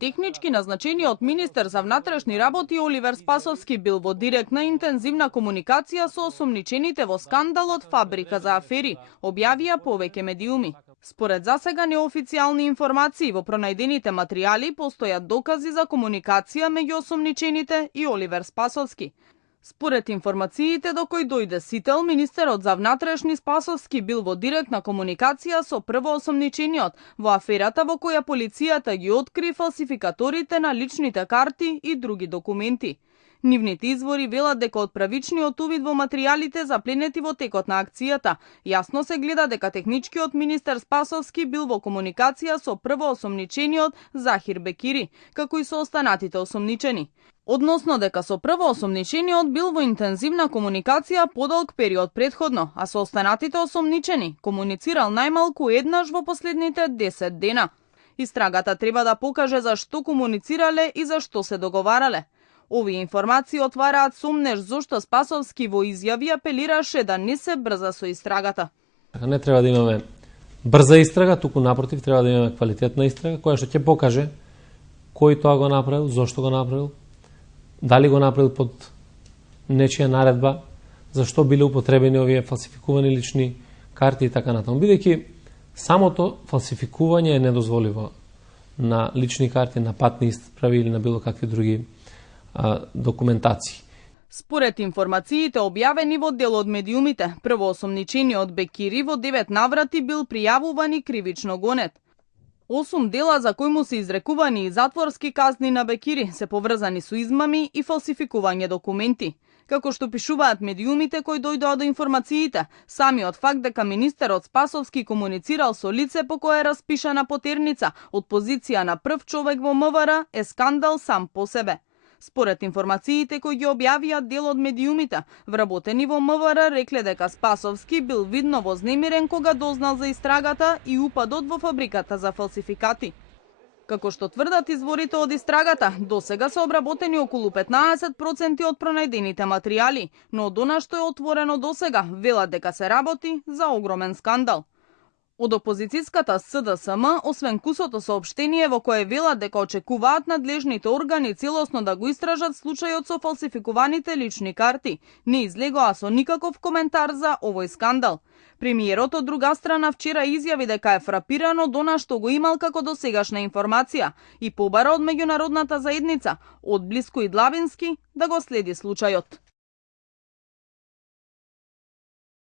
Технички назначениот министер за внатрешни работи Оливер Спасовски бил во директна интензивна комуникација со осомничените во скандалот Фабрика за афери, објавија повеќе медиуми. Според засега неофицијални информации во пронајдените материјали постојат докази за комуникација меѓу осомничените и Оливер Спасовски. Според информациите до кои дојде сител, министерот за внатрешни Спасовски бил во директна комуникација со првоосомничениот во аферата во која полицијата ги откри фалсификаторите на личните карти и други документи. Нивните извори велат дека од правичниот увид во материјалите запленети во текот на акцијата, јасно се гледа дека техничкиот министер Спасовски бил во комуникација со првоосомничениот Захир Бекири, како и со останатите осомничени. Односно дека со првоосомничениот бил во интензивна комуникација подолг период претходно, а со останатите осомничени комуницирал најмалку еднаш во последните 10 дена. Истрагата треба да покаже за што комуницирале и за што се договарале. Овие информации отвараат сомнеж зошто Спасовски во изјави апелираше да не се брза со истрагата. Не треба да имаме брза истрага, туку напротив треба да имаме квалитетна истрага која што ќе покаже кој тоа го направил, зошто го направил, дали го направил под нечија наредба, зашто биле употребени овие фалсификувани лични карти и така натаму. Бидејќи самото фалсификување е недозволиво на лични карти, на патни исправи или на било какви други документации. Според информациите објавени во дел од медиумите, првоосомничениот Бекири во 9 наврати бил пријавуван и кривично гонет. 8 дела за кои му се изрекувани и затворски казни на Бекири се поврзани со измами и фалсификување документи. Како што пишуваат медиумите кои дојдоа до информациите, самиот факт дека министерот Спасовски комуницирал со лице по кое е распишана потерница од позиција на прв човек во МВР е скандал сам по себе. Според информациите кои ги објавија дел од медиумите, вработени во МВР рекле дека Спасовски бил видно вознемирен кога дознал за истрагата и упадот во фабриката за фалсификати. Како што тврдат изворите од истрагата, досега се обработени околу 15% од пронајдените материјали, но од она што е отворено досега, велат дека се работи за огромен скандал. Од опозицијската СДСМ, освен кусото соопштение во кое велат дека очекуваат надлежните органи целосно да го истражат случајот со фалсификуваните лични карти, не излегоа со никаков коментар за овој скандал. Премиерот од друга страна вчера изјави дека е фрапиран од она што го имал како досегашна информација и побара од меѓународната заедница, од блиско и длабински, да го следи случајот.